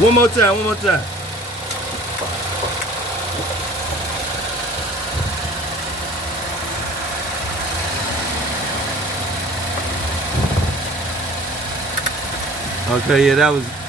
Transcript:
One more time, one more time. Okay, yeah, that was